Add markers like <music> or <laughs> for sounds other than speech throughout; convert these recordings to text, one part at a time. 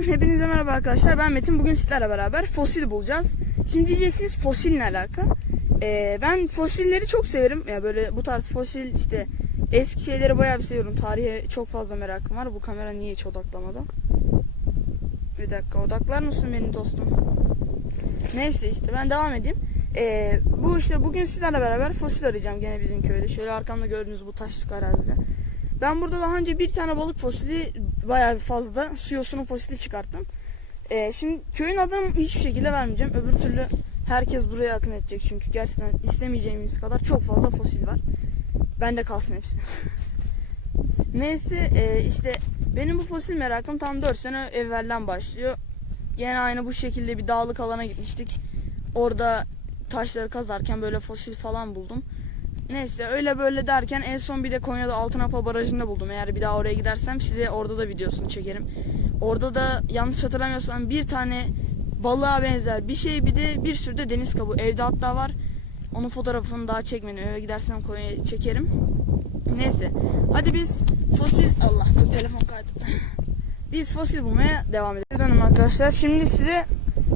Hepinize merhaba arkadaşlar. Ben Metin. Bugün sizlerle beraber fosil bulacağız. Şimdi diyeceksiniz fosil ne alaka? Ee, ben fosilleri çok severim. Ya böyle bu tarz fosil işte eski şeyleri bayağı bir seviyorum. Tarihe çok fazla merakım var. Bu kamera niye hiç odaklamadı? Bir dakika odaklar mısın benim dostum? Neyse işte ben devam edeyim. Ee, bu işte bugün sizlerle beraber fosil arayacağım gene bizim köyde. Şöyle arkamda gördüğünüz bu taşlık arazide. Ben burada daha önce bir tane balık fosili bayağı bir fazla su yosunun fosili çıkarttım. Ee, şimdi köyün adını hiçbir şekilde vermeyeceğim. Öbür türlü herkes buraya akın edecek çünkü gerçekten istemeyeceğimiz kadar çok fazla fosil var. Bende kalsın hepsi. <laughs> Neyse e, işte benim bu fosil merakım tam 4 sene evvelden başlıyor. Yine aynı bu şekilde bir dağlık alana gitmiştik. Orada taşları kazarken böyle fosil falan buldum. Neyse öyle böyle derken en son bir de Konya'da Altınapa Barajı'nda buldum. Eğer bir daha oraya gidersem size orada da videosunu çekerim. Orada da yanlış hatırlamıyorsam bir tane balığa benzer bir şey bir de bir sürü de deniz kabuğu. Evde hatta var. Onun fotoğrafını daha çekmedim. Eve gidersem Konya'ya çekerim. Neyse. Hadi biz fosil... Allah dur telefon kaydı. <laughs> Biz fosil bulmaya devam edelim. Dönüm arkadaşlar. Şimdi size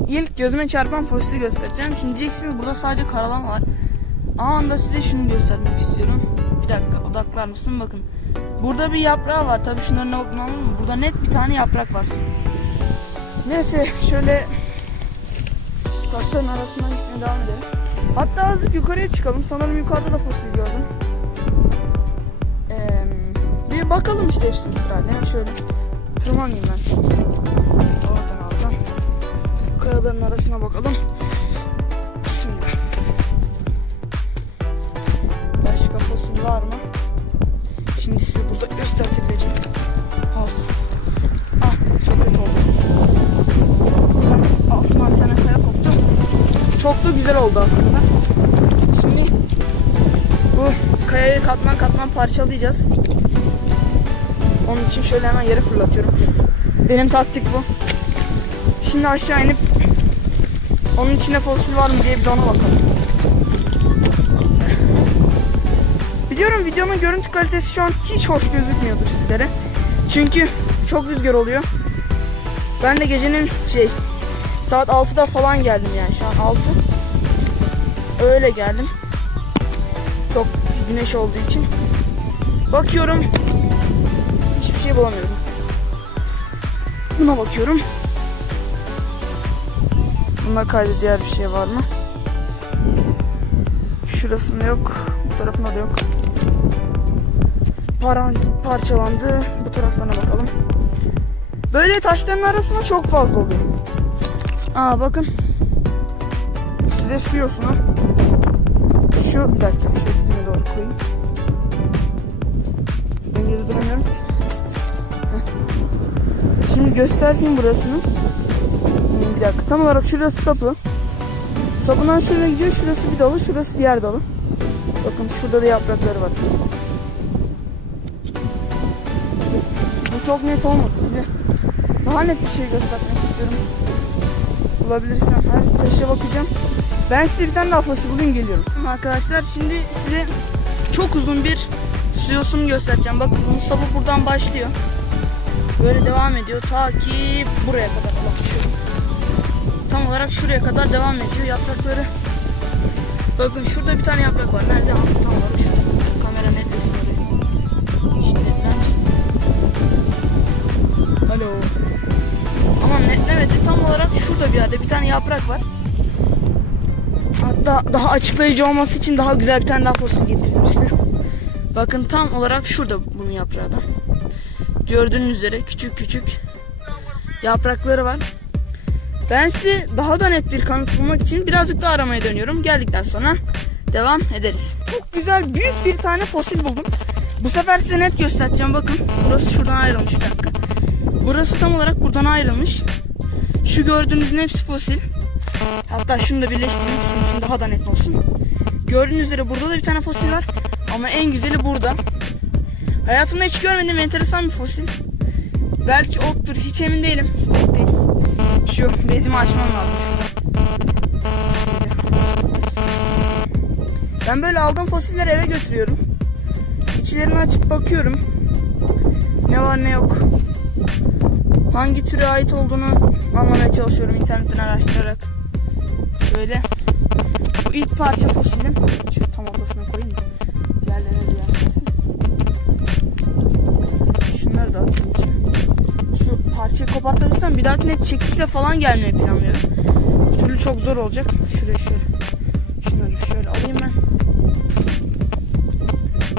ilk gözüme çarpan fosili göstereceğim. Şimdi diyeceksiniz burada sadece karalama var. Anında size şunu göstermek istiyorum. Bir dakika odaklar mısın? Bakın. Burada bir yaprağı var. Tabii şunların ne olduğunu anladın mı? Burada net bir tane yaprak var. Neyse şöyle taşların arasına gitmeye devam edelim. Hatta azıcık yukarıya çıkalım. Sanırım yukarıda da fosil gördüm. Ee, bir bakalım işte hepsini sırayla. Şöyle tırmanayım ben. Oradan oradan. Kayaların arasına bakalım. Var mı? Şimdi size burada göstertebileceğim. Has. Ah çok kötü oldu. Altından bir kaya koptu. Çok da güzel oldu aslında. Şimdi bu kayayı katman katman parçalayacağız. Onun için şöyle hemen yere fırlatıyorum. Benim taktik bu. Şimdi aşağı inip onun içinde fosil var mı diye bir de ona bakalım. Biliyorum videomun görüntü kalitesi şu an hiç hoş gözükmüyordur sizlere. Çünkü çok rüzgar oluyor. Ben de gecenin şey saat 6'da falan geldim yani şu an 6. Öyle geldim. Çok güneş olduğu için. Bakıyorum. Hiçbir şey bulamıyorum. Buna bakıyorum. Buna kaydı diğer bir şey var mı? Şurasında yok. Bu tarafında da yok. Paran parçalandı. Bu taraflarına bakalım. Böyle taşların arasında çok fazla oluyor. Aa bakın. Size su yosunu. Şu bir dakika şöyle dizime doğru koyayım. Dengede duramıyorum. Şimdi göstereyim burasını. Hmm, Bir dakika tam olarak şurası sapı. Sapından şöyle gidiyor. Şurası bir dalı, şurası diğer dalı. Bakın şurada da yaprakları var. Çok net olmadı size. Daha net bir şey göstermek istiyorum. Bulabilirsem her taşa bakacağım. Ben size bir tane daha fosil bulayım geliyorum. Arkadaşlar şimdi size çok uzun bir su yosunu göstereceğim. Bakın bunun sapı buradan başlıyor. Böyle devam ediyor ta ki buraya kadar. Bak şu. Tam olarak şuraya kadar devam ediyor. Yaprakları Bakın şurada bir tane yaprak var. Nerede? Tam olarak şurada. Alo. Ama netlemedi. Tam olarak şurada bir yerde bir tane yaprak var. Hatta daha açıklayıcı olması için daha güzel bir tane daha fosil getirdim size. Bakın tam olarak şurada bunun yaprağı da. Gördüğünüz üzere küçük küçük yaprakları var. Ben size daha da net bir kanıt bulmak için birazcık daha aramaya dönüyorum. Geldikten sonra devam ederiz. Çok güzel büyük bir tane fosil buldum. Bu sefer size net göstereceğim. Bakın burası şuradan ayrılmış bir dakika. Burası tam olarak buradan ayrılmış. Şu gördüğünüzün hepsi fosil. Hatta şunu da birleştireyim sizin için daha da net olsun. Gördüğünüz üzere burada da bir tane fosil var. Ama en güzeli burada. Hayatımda hiç görmediğim enteresan bir fosil. Belki oktur hiç emin değilim. Bekleyin. Şu bezimi açmam lazım. Ben böyle aldığım fosilleri eve götürüyorum. İçlerini açıp bakıyorum. Ne var ne yok. Hangi türe ait olduğunu anlamaya çalışıyorum internetten araştırarak. Şöyle. Bu ilk parça fosilim. Şu tam ortasına koyayım da. Diğerlerine de yakmasın. Şunları da atayım içine. Şu parçayı kopartabilirsem bir dahakine çekiçle falan gelmeyi planlıyorum. Bir türlü çok zor olacak. Şuraya şöyle. Şunları şöyle alayım ben.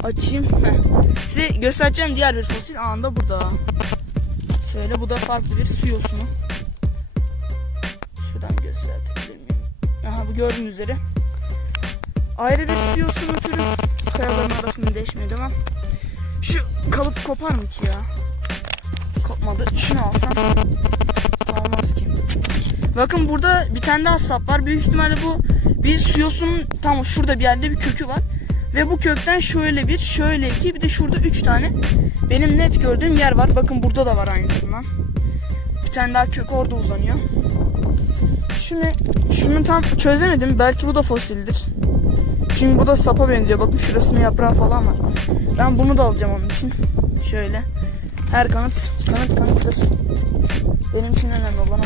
Açayım. Size göstereceğim diğer bir fosil anında burada. Şöyle bu da farklı bir su yosunu. Şuradan gösterebilir miyim? Aha bu gördüğünüz üzere. Ayrı bir su yosunu türü. Kayaların arasında değişmedi ama. Şu kalıp kopar mı ki ya? Kopmadı. Şunu alsam. Olmaz ki. Bakın burada bir tane daha sap var. Büyük ihtimalle bu bir su yosunun tam şurada bir yerde bir kökü var. Ve bu kökten şöyle bir, şöyle iki, bir de şurada üç tane benim net gördüğüm yer var. Bakın burada da var aynısından. Bir tane daha kök orada uzanıyor. Şunu, şunu tam çözemedim. Belki bu da fosildir. Çünkü bu da sapa benziyor. Bakın şurasında yaprağı falan var. Ben bunu da alacağım onun için. Şöyle. Her kanıt, kanıt kanıttır. Benim için önemli olan o.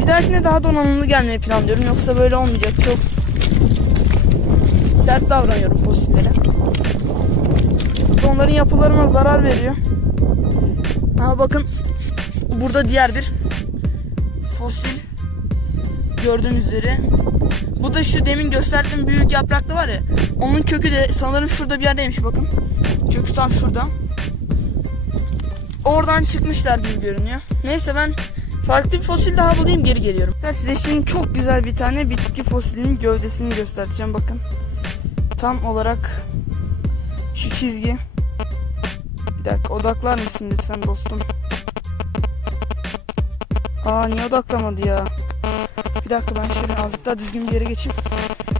Bir dahakine daha donanımlı gelmeyi planlıyorum. Yoksa böyle olmayacak. Çok sert davranıyorum fosillere. Onların yapılarına zarar veriyor. Aha bakın burada diğer bir fosil gördüğünüz üzere. Bu da şu demin gösterdiğim büyük yapraklı var ya. Onun kökü de sanırım şurada bir yerdeymiş bakın. Kökü tam şurada. Oradan çıkmışlar gibi görünüyor. Neyse ben farklı bir fosil daha bulayım geri geliyorum. Size şimdi çok güzel bir tane bitki fosilinin gövdesini göstereceğim bakın. Tam olarak şu çizgi. Bir dakika odaklar mısın lütfen dostum? Aa niye odaklamadı ya? Bir dakika ben şöyle azıcık daha düzgün bir yere geçeyim.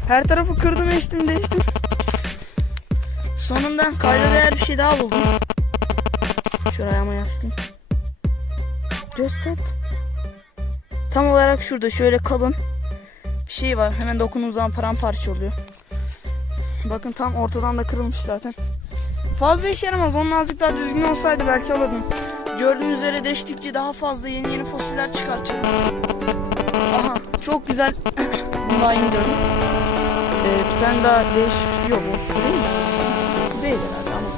Her tarafı kırdım eştim değiştim. Sonunda kayda değer bir şey daha buldum. Şöyle ayağıma yaslayayım. Göster. Tam olarak şurada şöyle kalın bir şey var. Hemen dokunduğum zaman paramparça oluyor. Bakın tam ortadan da kırılmış zaten. Fazla işe yaramaz. Onun azıcık daha düzgün olsaydı belki alırdım. Gördüğünüz üzere deştikçe daha fazla yeni yeni fosiller çıkartıyor. Aha çok güzel. <coughs> Yeni gördüm. Ee, bir tane daha değiş... Yok bu. Değil mi? Bu değil herhalde ama.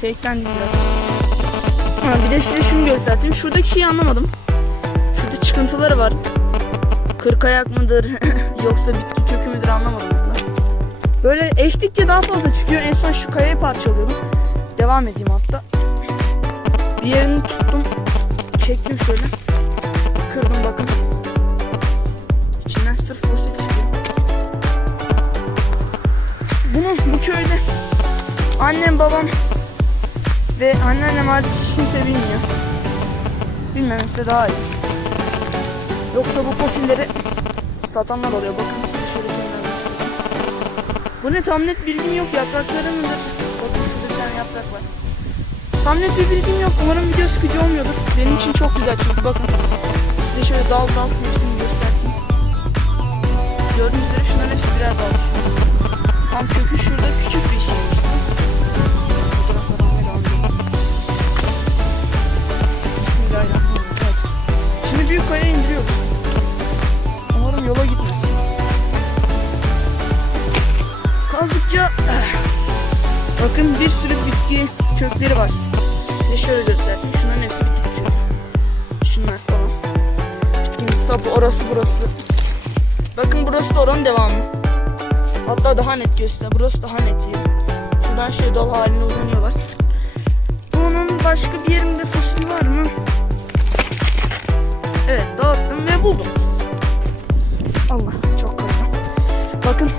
Fake'lendi biraz. Ha, bir de size şunu göstereyim. Şuradaki şeyi anlamadım. Şurada çıkıntıları var. Kırk ayak mıdır <laughs> yoksa bitki kökü müdür anlamadım. Böyle eştikçe daha fazla çıkıyor. En son şu kayayı parçalıyordum. Devam edeyim hatta. Bir yerini tuttum. Çektim şöyle. Kırdım bakın. İçinden sırf fosil çıkıyor. Bunu bu köyde annem babam ve anneannem hariç hiç kimse bilmiyor. Bilmemesi daha iyi. Yoksa bu fosilleri satanlar oluyor. Bakın Bu ne tam net bilgim yok. Yaprakları mıdır? Bakın şurada bir tane yaprak var. Tam net bir bilgim yok. Umarım video sıkıcı olmuyordur. Benim için çok güzel çünkü bakın. Size şöyle dal dal hepsini göstereyim. Gördüğünüz üzere şunların hepsi birer dal. Burası daha net. Şuradan şey dal haline uzanıyorlar. Bunun başka bir yerinde fosil var mı? Evet dağıttım ve buldum. Allah çok kırdım. Bakın.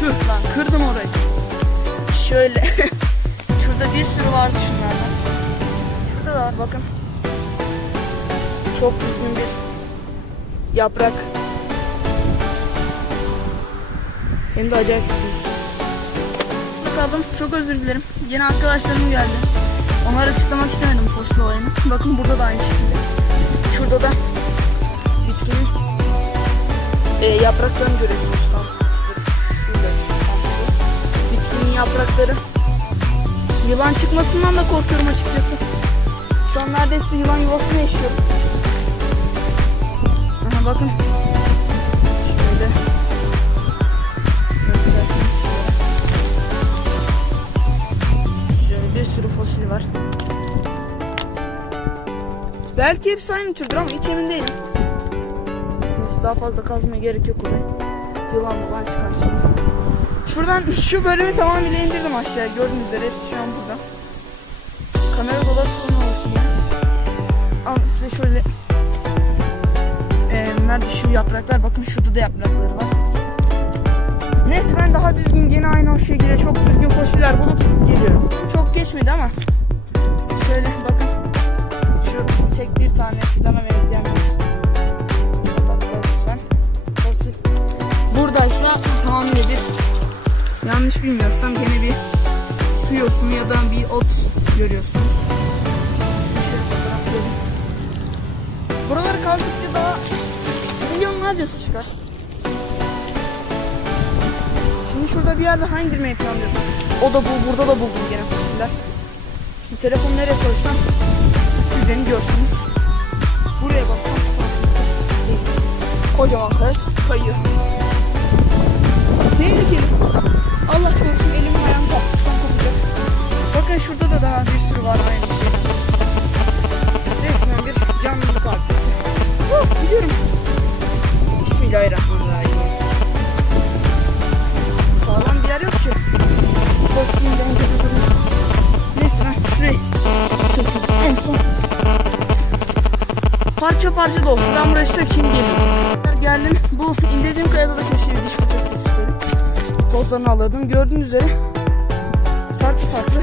Tüh lan kırdım orayı. Şöyle. <laughs> Şurada bir sürü vardı şunlardan. Şurada da var bakın. Çok düzgün bir yaprak. Hem de acayip düzgün. Bakalım çok özür dilerim. Yeni arkadaşlarım geldi. Onları açıklamak istemedim fosil olayını. Bakın burada da aynı şekilde. Şurada da bitkinin e, yapraklarını görüyorsunuz tam. Bitkinin yaprakları Yılan çıkmasından da korkuyorum açıkçası. Şu an neredeyse yılan yuvasında yaşıyorum. Aha bakın. Fosil var. Belki hepsi aynı türdür ama hiç emin değilim. Neyse daha fazla kazmaya gerek yok oraya. Yılan falan çıkar şimdi. Şuradan şu bölümü tamamıyla indirdim aşağıya. Gördüğünüz üzere hepsi şu an burada. Kamera dolar sorun olsun ya. Al size şöyle ee, nerede şu yapraklar? Bakın şurada da yaprakları var. Neyse ben daha düzgün gene aynı o şekilde çok düzgün fosiller bulup geliyorum. Çok geçmedi ama şöyle bakın şu tek bir tane fidana benzeyen bir lütfen fosil. Buradaysa tamamıyla bir yanlış bilmiyorsam gene bir su yosunu ya da bir ot görüyorsunuz. Şöyle fotoğraflayalım. Buraları kazdıkça daha milyonlarcası çıkar. Şimdi şurada bir yerde hangi indirmeyi planlıyorum. O da bu, burada da buldum gene fosiller. Şimdi telefonu nereye koysam siz beni görsünüz. Buraya baksam sağ. Kocaman kaya parça da. Ben burayı sökeyim geleyim. Geldim. Bu indirdiğim kayada da keşke bir diş fırçası getirseydim. Tozlarını alıyordum. Gördüğünüz üzere farklı farklı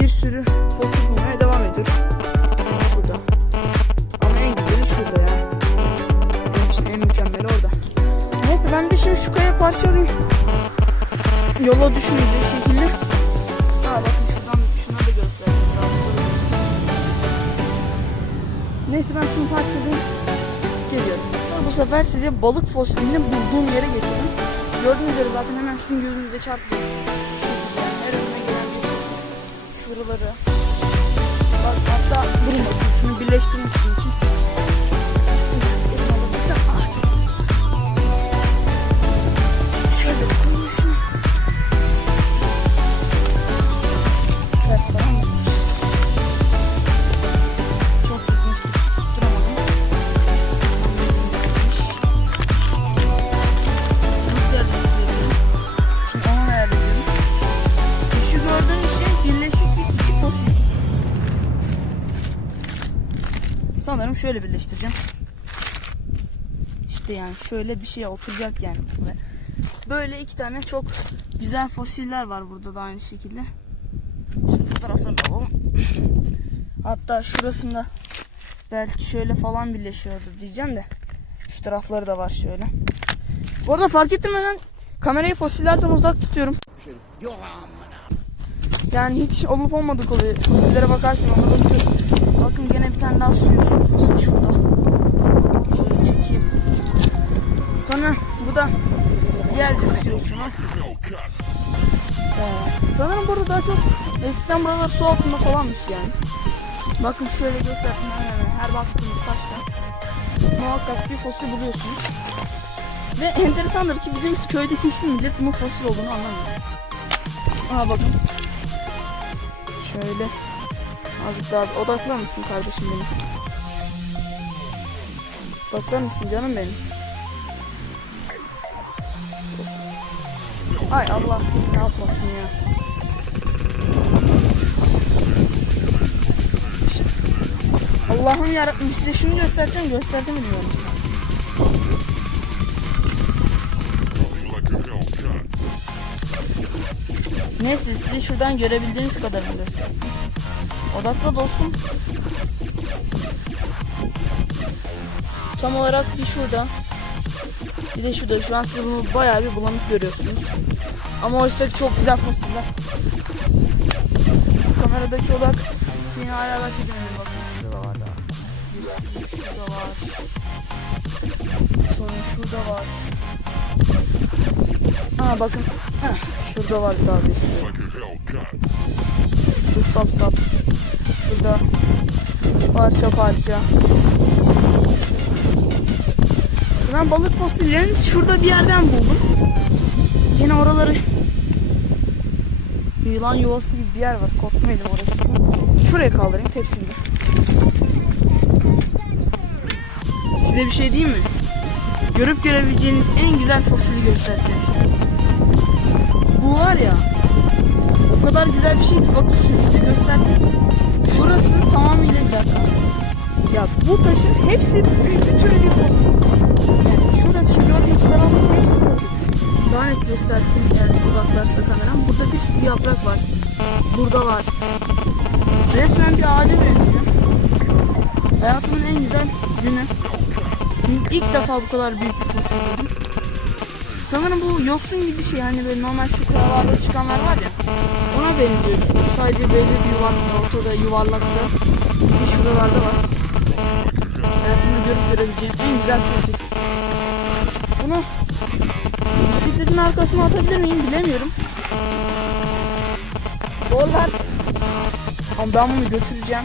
bir sürü fosil bulmaya devam ediyoruz. Şurada. Ama en güzeli şurada ya. Benim için en mükemmeli orada. Neyse ben de şimdi şu kaya parçalayayım. Yola düşmeyecek şekilde. Neyse ben şunu parçalayayım. Geliyorum. Bu sefer size balık fosilini bulduğum yere getirdim. Gördüğünüz üzere zaten hemen sizin gözünüze çarptı. Şu şekilde her önüme gelen bir fosil. Şuraları. Bak hatta durun bakın şunu birleştireyim sizin için. Elim alabilsem. Ah, Sanırım şöyle birleştireceğim. İşte yani şöyle bir şey oturacak yani. Böyle iki tane çok güzel fosiller var burada da aynı şekilde. Şimdi fotoğraflarını alalım. Hatta şurasında belki şöyle falan birleşiyordur diyeceğim de. Şu tarafları da var şöyle. Bu arada fark ettirmeden kamerayı fosillerden uzak tutuyorum. Yani hiç olup olmadık oluyor. Fosillere bakarken onları unutuyorum. Bakın gene bir tane daha su yosun fosil şurada. Şöyle çekeyim. Sonra bu da diğer bir su yosunu. Ee, sanırım burada daha çok eskiden buralar su altında falanmış yani. Bakın şöyle göstereyim hemen her baktığınız taşta muhakkak bir fosil buluyorsunuz. Ve enteresandır ki bizim köydeki hiçbir millet bunun fosil olduğunu anlamıyor. Aha bakın. Şöyle azıcık daha odaklar mısın kardeşim benim? Odaklar mısın canım benim? Ay Allah ne yapmasın ya. Allah'ım yarabbim size şunu göstereceğim gösterdim mi bilmiyorum size. Neyse size şuradan görebildiğiniz kadarını göstereyim. Odakla dostum. Tam olarak bir şurada. Bir de şurada. Şu an siz bunu bayağı bir bulanık görüyorsunuz. Ama oysa çok güzel fosiller. Kameradaki odak şeyini hala ben çekemedim. Bakın şurada var daha. Şurada var. Sonra şurada var. Aa bakın. Heh, şurada var daha bir. Şurada sap sap. Şurada parça parça. Ben balık fosillerini şurada bir yerden buldum. Yine oraları yılan yuvası gibi bir yer var. Korkmaydım orası. Şuraya kaldırayım tepsiyi. Size bir şey diyeyim mi? Görüp görebileceğiniz en güzel fosili göstereceğim şimdi. Bu var ya o kadar güzel bir şey ki bakın şimdi size gösterdim. Şurası tamamıyla bir dakika. Ya bu taşın hepsi bir, bir fosil. Yani şurası şu gördüğünüz karanlık hepsi fosil. Daha net göstereyim eğer odaklarsa kameram. Burada bir sürü yaprak var. Burada var. Resmen bir ağaca benziyor. Hayatımın en güzel günü. Çünkü ilk defa bu kadar büyük bir fosil gördüm. Sanırım bu yosun gibi bir şey hani böyle normal şu kayalarda çıkanlar var ya ona benziyor çünkü sadece belli bir yuvarlak ortada yuvarlakta bir şuralarda var. Hayatımda görüp görebileceğim en güzel fosil. Bunu bisikletin arkasına atabilir miyim bilemiyorum. Dolar. Ama ben bunu götüreceğim.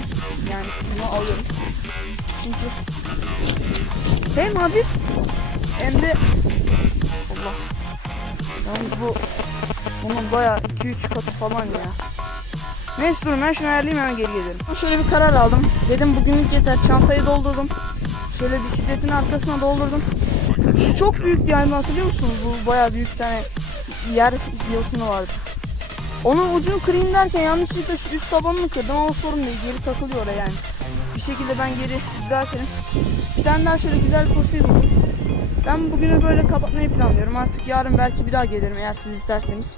Yani bunu alıyorum. Çünkü hem hafif hem de Allah. Yalnız bu bunun baya 2-3 katı falan ya. Neyse durun ben şunu ayarlayayım hemen geri gelirim. Şöyle bir karar aldım. Dedim bugünlük yeter. Çantayı doldurdum. Şöyle bisikletin arkasına doldurdum. Şu çok büyük yani hatırlıyor musunuz? Bu baya büyük tane yer yosunu vardı. Onun ucunu kırayım derken yanlışlıkla şu üst tabanını kırdım ama sorun değil. Geri takılıyor oraya yani. Şekilde ben geri düzeltirim. Bir tane daha şöyle güzel bir buldum. Ben bugünü böyle kapatmayı planlıyorum. Artık yarın belki bir daha gelirim eğer siz isterseniz.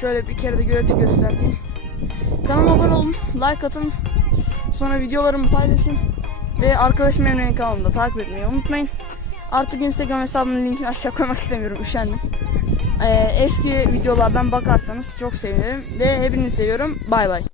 Şöyle bir kere de göleti göstereyim. Kanalıma abone olun, like atın. Sonra videolarımı paylaşın. Ve arkadaşım Emre'nin kanalında takip etmeyi unutmayın. Artık Instagram hesabımın linkini aşağı koymak istemiyorum, üşendim. Ee, eski videolardan bakarsanız çok sevinirim. Ve hepinizi seviyorum. Bay bay.